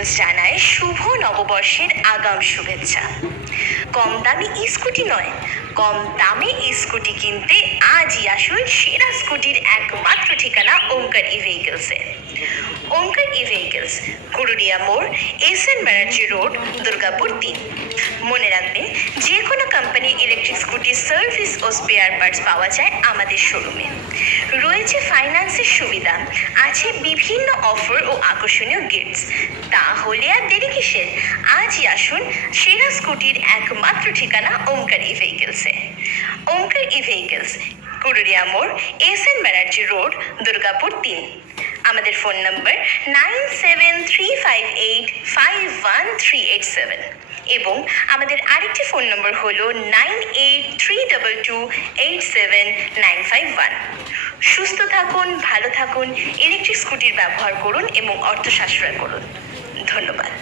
Vehicles জানায় শুভ নববর্ষের আগাম শুভেচ্ছা। কম দামি স্কুটি নয়, কম দামে স্কুটি কিনতে আজই আসুন সেরা স্কুটির একমাত্র ঠিকানা ওঙ্কার ই ভেহিকলসে। ওঙ্কার ই ভেহিকলস, কুরুলিয়া মোড়, এসএন ব্যানার্জি রোড, দুর্গাপুর 3। মনে রাখবেন, যে কোনো কোম্পানির ইলেকট্রিক স্কুটির সার্ভিস ও স্পেয়ার পার্টস পাওয়া যায় আমাদের শোরুমে। রয়েছে ফাইন্যান্সের সুবিধা, আছে বিভিন্ন অফার ও আকর্ষণীয় গিফটস। তাহলে আর দেরি কিসের? আজই আসুন সেরা স্কুটির একমাত্র ঠিকানা ওঙ্কার ই ভেহিকলসে। ওঙ্কার ই ভেহিকলস, কুরুলিয়া মোড়, এসএন ব্যানার্জি রোড, দুর্গাপুর 3। আমাদের ফোন নম্বর 9735851387 এবং আমাদের আরেকটি ফোন নম্বর হলো 9832287951। সুস্থ থাকুন, ভালো থাকুন, ইলেকট্রিক স্কুটির ব্যবহার করুন এবং অর্থ সাশ্রয় করুন। ধন্যবাদ।